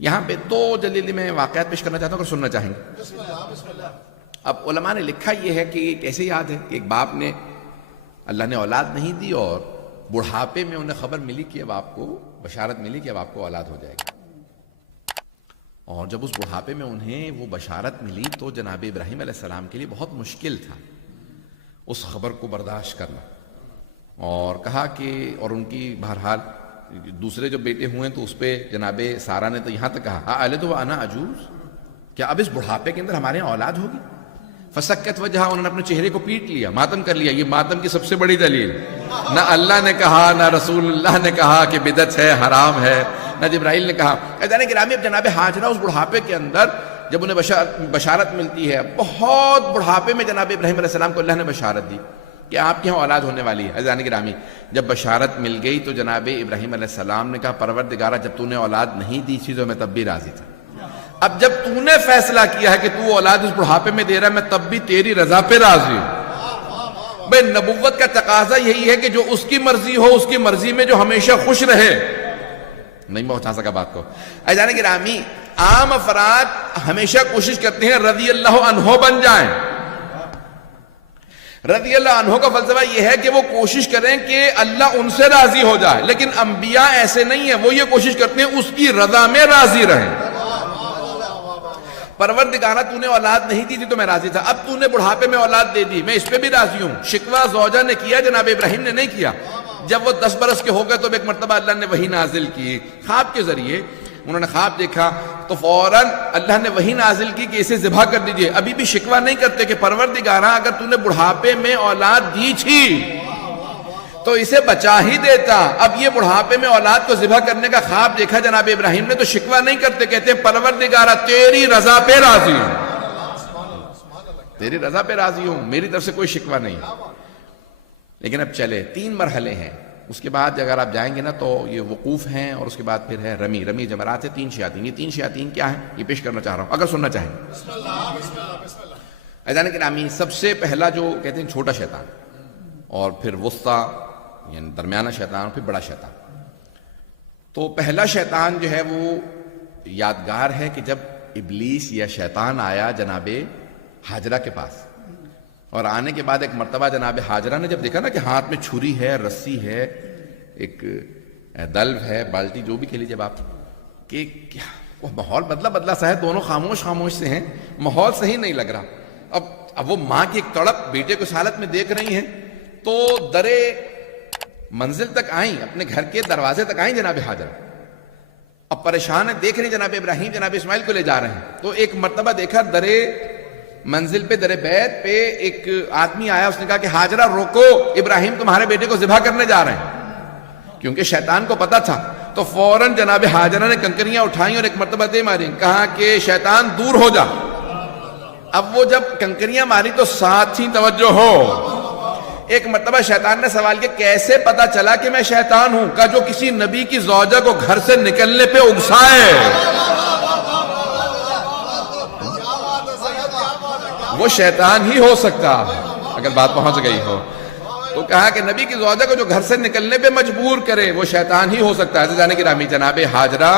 یہاں پہ دو جلدی میں واقعات پیش کرنا چاہتا ہوں، اگر سننا چاہیں گے۔ اب علماء نے لکھا یہ ہے کہ کیسے یاد ہے کہ ایک باپ نے، اللہ نے اولاد نہیں دی اور بڑھاپے میں انہیں خبر ملی کہ اب آپ کو بشارت ملی کہ اب آپ کو اولاد ہو جائے گی، اور جب اس بڑھاپے میں انہیں وہ بشارت ملی تو جناب ابراہیم علیہ السلام کے لیے بہت مشکل تھا اس خبر کو برداشت کرنا، اور کہا کہ، اور ان کی بہرحال دوسرے جو بیٹے ہوئے تو اس پہ جناب سارا نے تو یہاں تک کہا اَلِدُ وَأَنَا عَجُوزٌ، کیا اب اس بڑھاپے کے اندر ہمارے یہاں اولاد ہوگی؟ فسکت وجہا، انہوں نے اپنے چہرے کو پیٹ لیا، ماتم کر لیا۔ یہ ماتم کی سب سے بڑی دلیل، نہ اللہ نے کہا، نہ رسول اللہ نے کہا کہ بدعت ہے، حرام ہے، نہ جبرائیل نے کہا۔ عزیزان گرامی، اب جناب حاجرہ اس بڑھاپے کے اندر جب انہیں بشارت ملتی ہے، بہت بڑھاپے میں جناب ابراہیم علیہ السلام کو اللہ نے بشارت دی کہ آپ کے یہاں اولاد ہونے والی ہے۔ عزیزان گرامی، جب بشارت مل گئی تو جناب ابراہیم علیہ السلام نے کہا پروردگارہ، جب تو نے اولاد نہیں دی تھی تو میں تب بھی راضی تھا، اب جب تو نے فیصلہ کیا ہے کہ تو اولاد اس بڑھاپے میں دے رہا ہے، میں تب بھی تیری رضا پہ راضی ہوں۔ بھئی نبوت کا تقاضا یہی ہے کہ جو اس کی مرضی ہو، اس کی مرضی میں جو ہمیشہ خوش رہے۔ نہیں پہنچا سکا بات کو۔ عزیزان گرامی، عام افراد ہمیشہ کوشش کرتے ہیں رضی اللہ عنہ بن جائیں۔ رضی اللہ عنہ کا فلسفہ یہ ہے کہ وہ کوشش کریں کہ اللہ ان سے راضی ہو جائے، لیکن انبیاء ایسے نہیں ہیں، وہ یہ کوشش کرتے ہیں اس کی رضا میں راضی رہیں۔ پروردگارہ تو نے اولاد نہیں دی تھی تو میں راضی تھا، اب تو نے بڑھاپے میں اولاد دے دی، میں اس پہ بھی راضی ہوں۔ شکوہ زوجہ نے کیا، جناب ابراہیم نے نہیں کیا۔ جب وہ 10 برس کے ہو گئے تو ایک مرتبہ اللہ نے وحی نازل کی خواب کے ذریعے، انہوں نے خواب دیکھا تو فوراً اللہ نے وحی نازل کی کہ اسے ذبح کر دیجئے۔ ابھی بھی شکوہ نہیں کرتے کہ پروردگارہ اگر تو نے بڑھاپے میں اولاد دی تھی تو اسے بچا ہی دیتا، اب یہ بڑھاپے میں اولاد کو ذبح کرنے کا خواب دیکھا جناب ابراہیم نے تو شکوہ نہیں کرتے، کہتے ہیں پروردگارہ تیری رضا پہ راضی ہوں، تیری رضا پہ راضی ہوں، میری طرف سے کوئی شکوہ نہیں۔ لیکن اب چلے 3 مرحلے ہیں، اس کے بعد اگر آپ جائیں گے نا تو یہ وقوف ہیں، اور اس کے بعد پھر ہے رمی جمرات ہے، 3 شیاطین۔ یہ 3 شیاطین کیا ہیں یہ پیش کرنا چاہ رہا ہوں، اگر سننا چاہیں۔ عزیزان گرامی، سب سے پہلا جو کہتے ہیں چھوٹا شیطان، اور پھر وسطیٰ یعنی درمیانہ شیطان، اور پھر بڑا شیطان۔ تو پہلا شیطان جو ہے وہ یادگار ہے کہ جب ابلیس یا شیطان آیا جناب حاجرہ کے پاس، اور آنے کے بعد ایک مرتبہ جناب حاجرہ نے جب دیکھا نا کہ ہاتھ میں چھری ہے، رسی ہے، ایک دلو ہے، بالٹی، جو بھی کہہ لیجیے آپ، کہ ماحول بدلا سا ہے، دونوں خاموش سے ہیں، ماحول صحیح نہیں لگ رہا۔ اب وہ ماں کی ایک تڑپ بیٹے کو اس حالت میں دیکھ رہی ہیں تو درے منزل تک آئیں، اپنے گھر کے دروازے تک آئیں جناب حاجرہ، اب پریشان ہے، دیکھ رہی جناب ابراہیم جناب اسماعیل کو لے جا رہے ہیں۔ تو ایک مرتبہ دیکھا درے منزل پہ، درے بیت پہ ایک آدمی آیا، اس نے کہا کہ حاجرہ روکو، ابراہیم تمہارے بیٹے کو ذبح کرنے جا رہے ہیں، کیونکہ شیطان کو پتا تھا۔ تو فوراً جناب حاجرہ نے کنکریاں اٹھائیں اور ایک مرتبہ دے ماری، کہا کہ شیطان دور ہو جا۔ اب وہ جب کنکریاں ماری تو ساتھ ہی توجہ ہو، ایک مرتبہ شیطان نے سوال کیا کیسے پتا چلا کہ میں شیطان ہوں؟ کہا جو کسی نبی کی زوجہ کو گھر سے نکلنے پہ اگسائے وہ شیطان ہی ہو سکتا ہے، اگر بات پہنچ گئی ہو تو۔ کہا کہ نبی کی زوجہ کو جو گھر سے نکلنے پہ مجبور کرے وہ شیطان ہی ہو سکتا ہے۔ عزیزان گرامی، جناب حاجرہ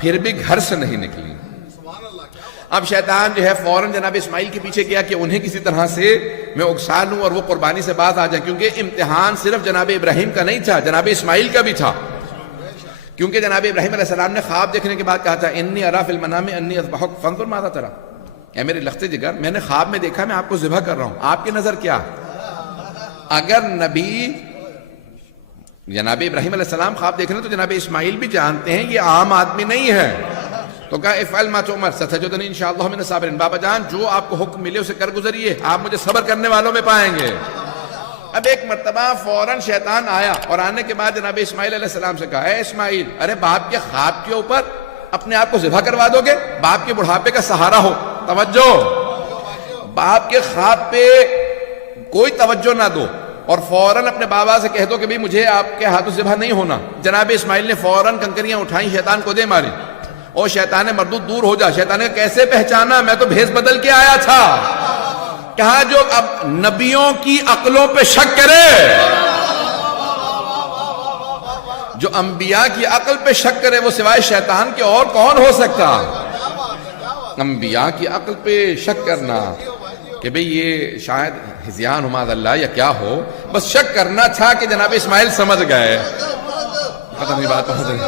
پھر بھی گھر سے نہیں نکلی۔ اب شیطان جو ہے فوراً جناب اسماعیل کے پیچھے گیا کہ انہیں کسی طرح سے میں اکسا لوں اور وہ قربانی سے باز آ جائیں، کیونکہ امتحان صرف جناب ابراہیم کا نہیں تھا، جناب اسماعیل کا بھی تھا۔ کیونکہ جناب ابراہیم علیہ السلام نے خواب دیکھنے کے بعد کہا تھا انی ارا فی المنام انی اذبحک فانظر ماذا تری، اے میرے لخت جگر، میں نے خواب میں دیکھا میں آپ کو ذبح کر رہا ہوں، آپ کی نظر کیا؟ اگر نبی جناب ابراہیم علیہ السلام خواب دیکھ رہے ہیں تو جناب اسماعیل بھی جانتے ہیں یہ عام آدمی نہیں ہے، تو کہا افعل ما تؤمر ستجدنی انشاءاللہ من الصابرین، بابا جان جو آپ کو حکم ملے اسے کر گزریے، آپ مجھے صبر کرنے والوں میں پائیں گے۔ اب ایک مرتبہ فوراً شیطان آیا اور آنے کے بعد جناب اسماعیل علیہ السلام سے کہا اے اسماعیل، ارے باپ کے خواب کے اوپر اپنے آپ کو ذبح کروا دو گے؟ باپ کے بڑھاپے کا سہارا ہو، توجہ، باپ کے خواب پہ کوئی توجہ نہ دو اور فوراً اپنے بابا سے کہہ دو کہ بھی مجھے آپ کے ہاتھوں ذبح نہیں ہونا۔ جناب اسماعیل نے فوراً کنکریاں اٹھائیں، شیطان کو دے ماری، اور شیطان مردود دور ہو جا۔ شیطان نے کیسے پہچانا؟ میں تو بھیس بدل کے آیا تھا۔ کہا جو اب نبیوں کی عقلوں پہ شک کرے، جو انبیاء کی عقل پہ شک کرے وہ سوائے شیطان کے اور کون ہو سکتا؟ انبیاء کی عقل پہ شک کرنا کہ بھئی یہ شاید ہذیان ہماد اللہ یا کیا ہو، بس شک کرنا تھا کہ جناب اسماعیل سمجھ گئے. پتہ نہیں بات پہنچ رہی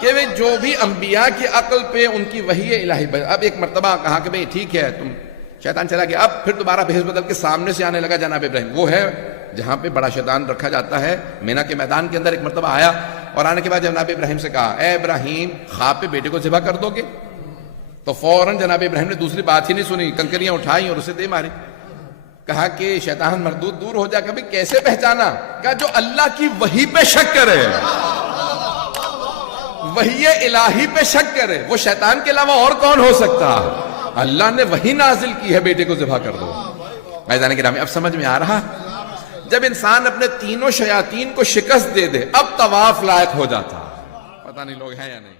کہ بھئی جو بھی انبیاء کی عقل پہ ان کی وحی الہی. اب ایک مرتبہ کہا کہ بھئی ٹھیک ہے تم، شیطان چلا گیا. اب پھر دوبارہ بھیس بدل کے سامنے سے آنے لگا جناب ابراہیم. وہ ہے جہاں پہ بڑا شیطان رکھا جاتا ہے، مینا کے میدان کے اندر. ایک مرتبہ آیا اور آنے کے بعد جناب ابراہیم سے کہا اے ابراہیم خواب پہ بیٹے کو ذبح کر دو گے؟ تو فوراً جناب ابراہیم نے دوسری بات ہی نہیں سنی، کنکریاں اٹھائیں اور اسے دے ماری. کہا کہ شیطان مردود دور ہو جا. کبھی کیسے پہچانا؟ کہا جو اللہ کی وحی پہ شک کرے، وحی الہی پہ شک کرے، وہ شیطان کے علاوہ اور کون ہو سکتا؟ اللہ نے وحی نازل کی ہے بیٹے کو ذبح کر دو. عزیزان کرام اب سمجھ میں آ رہا؟ جب انسان اپنے تینوں شیاطین کو شکست دے دے اب طواف لائق ہو جاتا. پتہ نہیں لوگ ہیں یا نہیں.